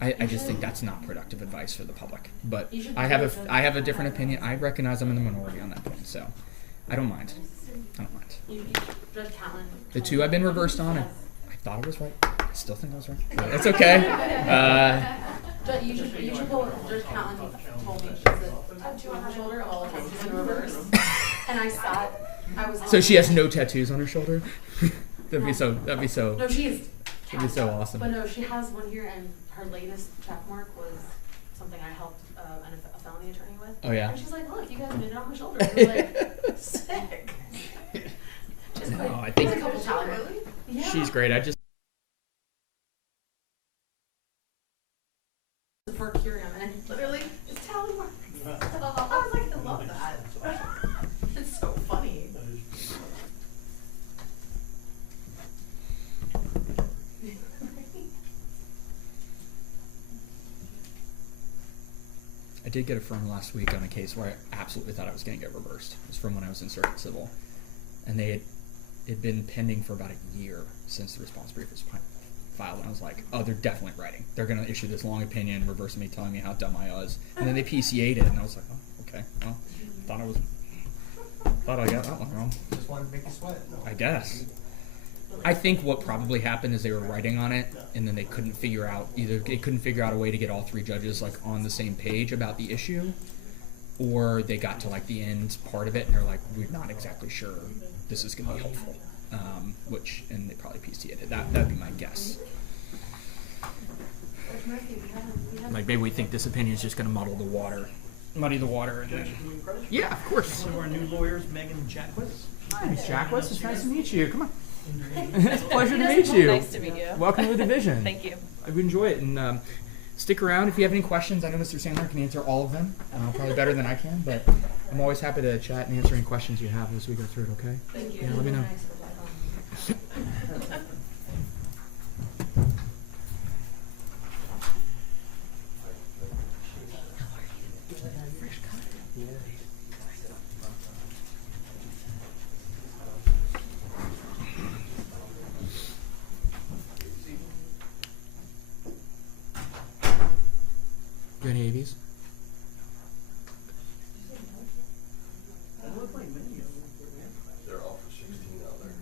I just think that's not productive advice for the public. But I have a different opinion. I recognize I'm in the minority on that point, so I don't mind. The two I've been reversed on, I thought it was right. I still think I was right. But it's okay. You should pull Judge Catlin told me she has a tattoo on her shoulder of all the tattoos in reverse. And I was so she has no tattoos on her shoulder? That'd be so No, she is. That'd be so awesome. But no, she has one here, and her latest check mark was something I helped a felony attorney with. Oh yeah. And she's like, "Look, you guys made it on my shoulder." And we're like, sick. No, I think a couple times. Yeah. She's great. I just for curium, and literally, it's tally marks. I was like, I love that. It's so funny. I did get affirmed last week on a case where I absolutely thought I was going to get reversed. It was from when I was in circuit civil, and they had been pending for about a year since the response brief was filed, and I was like, oh, they're definitely writing. They're going to issue this long opinion reversing me, telling me how dumb I was, and then they PCA'd it, and I was like, oh, okay, well, thought I got that one wrong. Just wanted to make you sweat. I guess. I think what probably happened is they were writing on it, and then they couldn't figure out a way to get all three judges like on the same page about the issue, or they got to like the end part of it and they're like, we're not exactly sure this is going to be helpful, and they probably PC'd it. That'd be my guess. Like maybe we think this opinion is just going to muddy the water, and then yeah, of course. One of our new lawyers, Megan Jackwitz. Hi, Ms. Jackwitz. It's nice to meet you. Come on. It's a pleasure to meet you. Nice to meet you. Welcome to the division. Thank you. I would enjoy it, and stick around if you have any questions. I know Mr. Sandler can answer all of them, probably better than I can, but I'm always happy to chat and answer any questions you have as we go through it, okay? Thank you. Yeah, let me know. Do any AVs? They're all for 16 out there.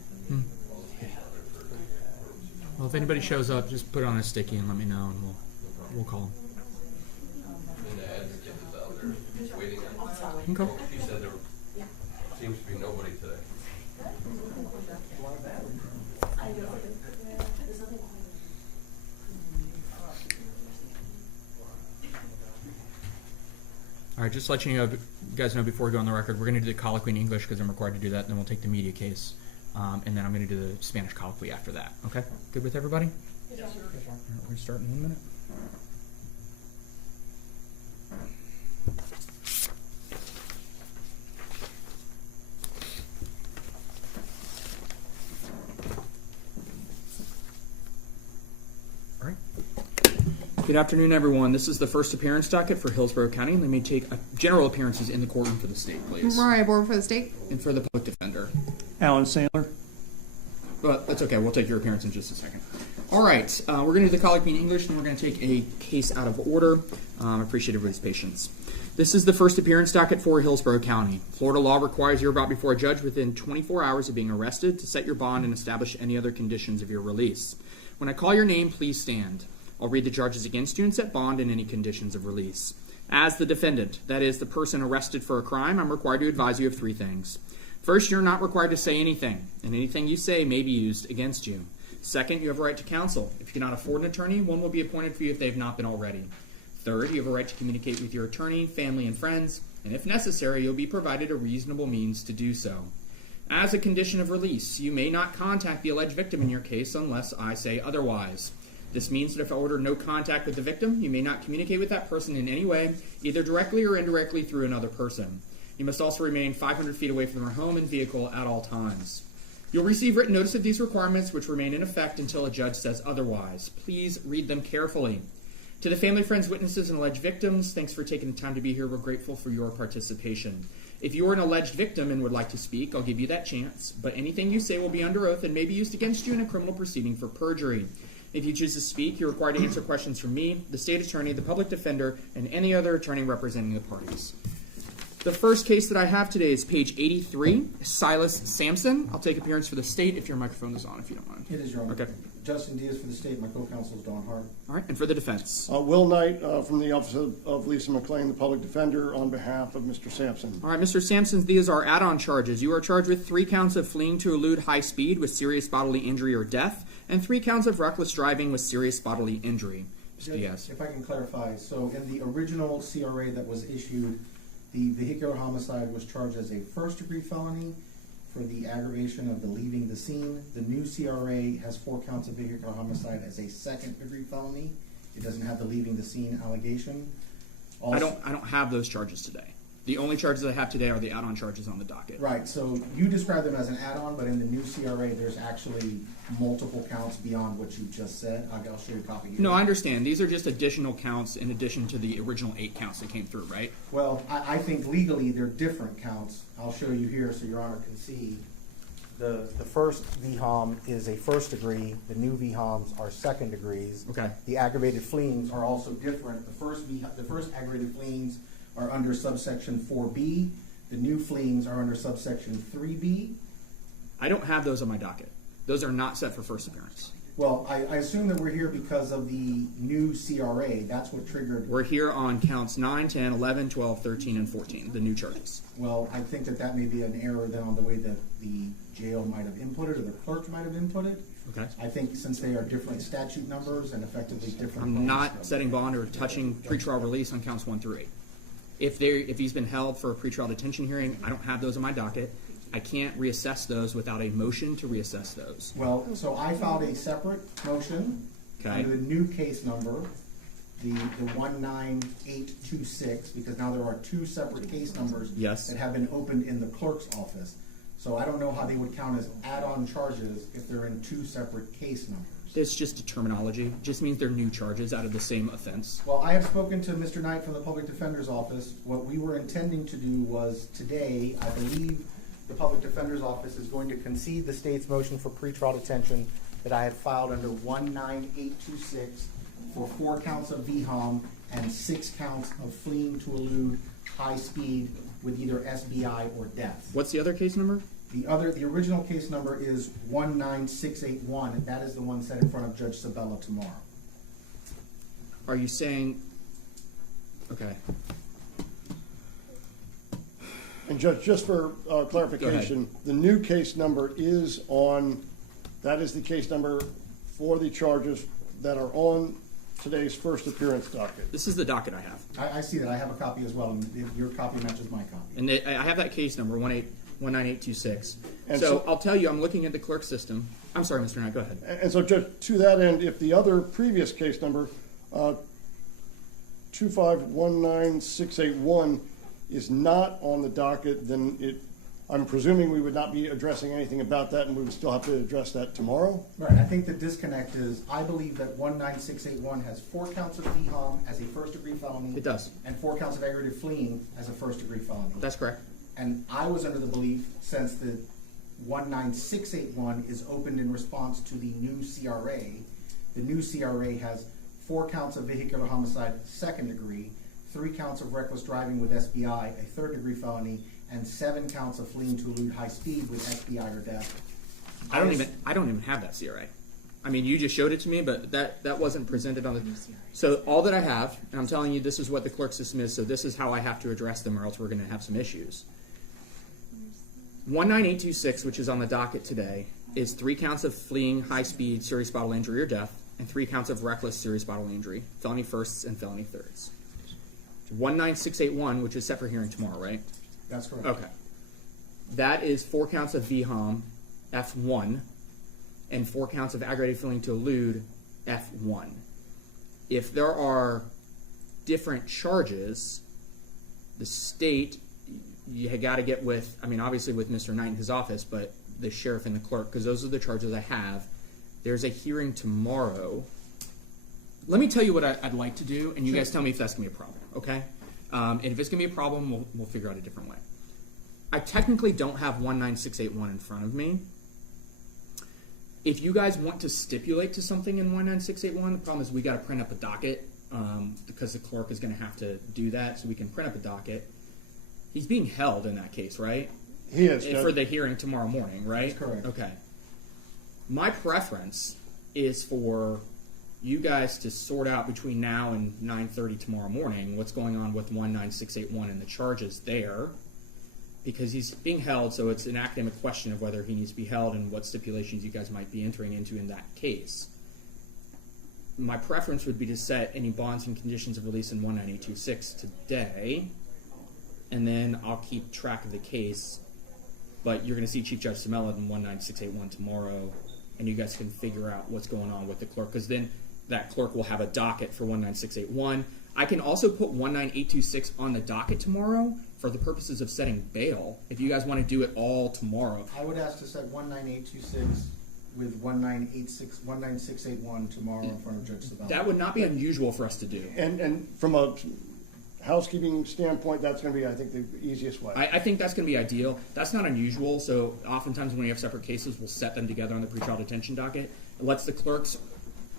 Well, if anybody shows up, just put it on a sticky and let me know, and we'll call them. And the advocate is out there just waiting on. Okay. She said there seems to be nobody today. All right, just to let you guys know before we go on the record, we're going to do the colloquy in English because I'm required to do that, and then we'll take the media case, and then I'm going to do the Spanish colloquy after that. Okay? Good with everybody? Yes, sir. All right, we're going to start in 1 minute. All right. Good afternoon, everyone. This is the first appearance docket for Hillsborough County. Let me take general appearances in the courtroom for the state, please. Mariah Board for the state. And for the public defender. Alan Sandler. But that's okay. We'll take your appearance in just a second. All right. We're going to do the colloquy in English, and we're going to take a case out of order. I appreciate everybody's patience. This is the first appearance docket for Hillsborough County. Florida law requires you're brought before a judge within 24 hours of being arrested to set your bond and establish any other conditions of your release. When I call your name, please stand. I'll read the charges against you and set bond and any conditions of release. As the defendant, that is, the person arrested for a crime, I'm required to advise you of three things. First, you're not required to say anything, and anything you say may be used against you. Second, you have a right to counsel. If you cannot afford an attorney, one will be appointed for you if they have not been already. Third, you have a right to communicate with your attorney, family, and friends, and if necessary, you'll be provided a reasonable means to do so. As a condition of release, you may not contact the alleged victim in your case unless I say otherwise. This means that if I order no contact with the victim, you may not communicate with that person in any way, either directly or indirectly through another person. You must also remain 500 feet away from their home and vehicle at all times. You'll receive written notice of these requirements, which remain in effect until a judge says otherwise. Please read them carefully. To the family, friends, witnesses, and alleged victims, thanks for taking the time to be here. We're grateful for your participation. If you are an alleged victim and would like to speak, I'll give you that chance, but anything you say will be under oath and may be used against you in a criminal proceeding for perjury. If you choose to speak, you're required to answer questions from me, the state attorney, the public defender, and any other attorney representing the parties. The first case that I have today is page 83, Silas Sampson. I'll take appearance for the state if your microphone is on, if you don't mind. It is, Your Honor. Okay. Justin Diaz for the state. My co-counsel is Don Hart. All right, and for the defense. Will Knight from the Office of Lisa McLean, the public defender, on behalf of Mr. Sampson. All right, Mr. Sampson, these are add-on charges. You are charged with 3 counts of fleeing to elude high speed with serious bodily injury or death, and 3 counts of reckless driving with serious bodily injury. Mr. Diaz. If I can clarify, so in the original CRA that was issued, the vehicular homicide was charged as a first-degree felony for the aggravation of the leaving the scene. The new CRA has 4 counts of vehicular homicide as a second-degree felony. It doesn't have the leaving the scene allegation. Also, I don't have those charges today. The only charges I have today are the add-on charges on the docket. Right, so you describe them as an add-on, but in the new CRA, there's actually multiple counts beyond what you just said. I'll show you a copy here. No, I understand. These are just additional counts in addition to the original 8 counts that came through, right? Well, I think legally they're different counts. I'll show you here so Your Honor can see. The first VHOM is a first degree. The new VHOMs are second degrees. Okay. The aggravated fleeings are also different. The first aggravated fleeings are under subsection 4B. The new fleeings are under subsection 3B. I don't have those on my docket. Those are not set for first appearance. Well, I assume that we're here because of the new CRA. That's what triggered. We're here on counts 9, 10, 11, 12, 13, and 14, the new charges. Well, I think that may be an error then on the way that the jail might have inputted or the clerk might have inputted. Okay. I think since they are different statute numbers and effectively different. I'm not setting bond or touching pretrial release on counts 1 through 8. If he's been held for a pretrial detention hearing, I don't have those on my docket. I can't reassess those without a motion to reassess those. Well, so I filed a separate motion under the new case number, the 19826, because now there are 2 separate case numbers that have been opened in the clerk's office. So I don't know how they would count as add-on charges if they're in 2 separate case numbers. It's just a terminology. It just means they're new charges out of the same offense. Well, I have spoken to Mr. Knight from the Public Defender's Office. What we were intending to do was today, I believe the Public Defender's Office is going to concede the state's motion for pretrial detention that I had filed under 19826 for 4 counts of VHOM and 6 counts of fleeing to elude high speed with either SBI or death. What's the other case number? The original case number is 19681, and that is the one set in front of Judge Sabella tomorrow. Are you saying, okay. And Judge, just for clarification, the new case number is on, that is the case number for the charges that are on today's first appearance docket. This is the docket I have. I see that. I have a copy as well, and your copy matches my copy. And I have that case number, 19826. And so I'll tell you, I'm looking at the clerk system. I'm sorry, Mr. Knight, go ahead. And so, Judge, to that end, if the other previous case number, 2519681, is not on the docket, then I'm presuming we would not be addressing anything about that, and we would still have to address that tomorrow? Right. I think the disconnect is I believe that 19681 has 4 counts of VHOM as a first-degree felony. It does. And 4 counts of aggravated fleeing as a first-degree felony. That's correct. And I was under the belief, since the 19681 is opened in response to the new CRA, the new CRA has 4 counts of vehicular homicide, second degree, 3 counts of reckless driving with SBI, a third-degree felony, and 7 counts of fleeing to elude high speed with SBI or death. I don't even have that CRA. I mean, you just showed it to me, but that wasn't presented on the. So all that I have, and I'm telling you, this is what the clerk system is. So this is how I have to address them, or else we're going to have some issues. 19826, which is on the docket today, is 3 counts of fleeing high speed, serious bodily injury or death, and 3 counts of reckless serious bodily injury, felony firsts and felony thirds. 19681, which is set for hearing tomorrow, right? That's correct. Okay. That is 4 counts of VHOM, F1, and 4 counts of aggravated fleeing to elude, F1. If there are different charges, the state, you got to get with, I mean, obviously with Mr. Knight in his office, but the sheriff and the clerk, because those are the charges I have. There's a hearing tomorrow. Let me tell you what I'd like to do, and you guys tell me if that's going to be a problem, okay? And if it's going to be a problem, we'll figure out a different way. I technically don't have 19681 in front of me. If you guys want to stipulate to something in 19681, the problem is we got to print up a docket because the clerk is going to have to do that, so we can print up a docket. He's being held in that case, right? He is, Judge. For the hearing tomorrow morning, right? That's correct. Okay. My preference is for you guys to sort out between now and 9:30 tomorrow morning what's going on with 19681 and the charges there, because he's being held, so it's an academic question of whether he needs to be held and what stipulations you guys might be entering into in that case. My preference would be to set any bonds and conditions of release in 19826 today, and then I'll keep track of the case. But you're going to see Chief Judge Samela in 19681 tomorrow, and you guys can figure out what's going on with the clerk, because then that clerk will have a docket for 19681. I can also put 19826 on the docket tomorrow for the purposes of setting bail, if you guys want to do it all tomorrow. I would ask to set 19826 with 19681 tomorrow in front of Judge Sabella. That would not be unusual for us to do. And from a housekeeping standpoint, that's going to be, I think, the easiest way. I think that's going to be ideal. That's not unusual, so oftentimes when we have separate cases, we'll set them together on the pretrial detention docket. It lets the clerks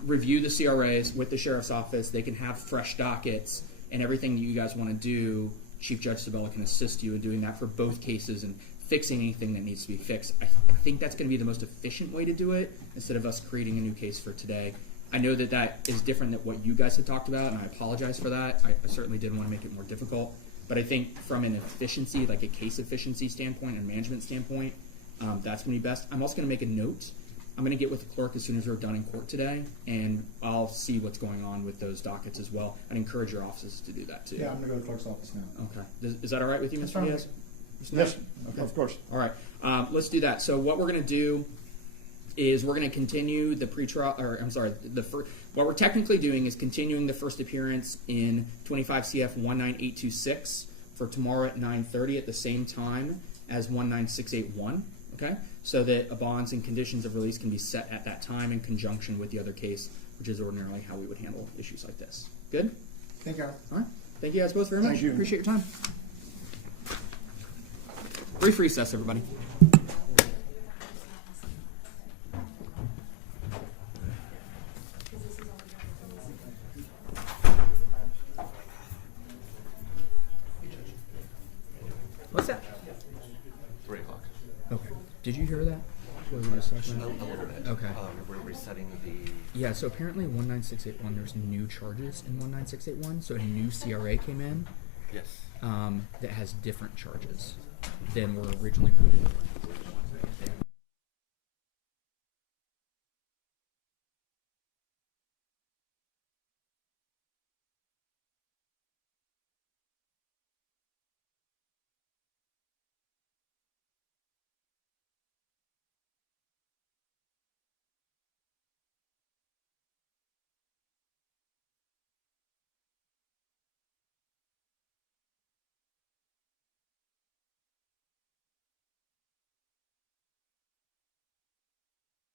review the CRAs with the sheriff's office. They can have fresh dockets, and everything that you guys want to do, Chief Judge Sabella can assist you in doing that for both cases and fixing anything that needs to be fixed. I think that's going to be the most efficient way to do it, instead of us creating a new case for today. I know that that is different than what you guys had talked about, and I apologize for that. I certainly didn't want to make it more difficult. But I think from an efficiency, like a case efficiency standpoint and management standpoint, that's going to be best. I'm also going to make a note. I'm going to get with the clerk as soon as we're done in court today, and I'll see what's going on with those dockets as well. I'd encourage your offices to do that too. Yeah, I'm going to go to the clerk's office now. Okay. Is that all right with you, That's Mr. fine. Diaz? Yes, Okay. of course. All right. Let's do that. So what we're going to do is we're going to continue the pretrial, or I'm sorry, what we're technically doing is continuing the first appearance in 25 CF 19826 for tomorrow at 9:30 at the same time as 19681. Okay, so that a bonds and conditions of release can be set at that time in conjunction with the other case, which is ordinarily how we would handle issues like this. Good? Thank you. All right. Thank you guys both very much. Thank you. Appreciate your time. Brief recess, everybody. What's that? 3 o'clock. Okay. Did you hear that? What we were just talking A about? little bit. Okay. We're resetting the. Yeah, so apparently 19681, there's new charges in 19681. So a new CRA came in Yes. that has different charges than were originally put in.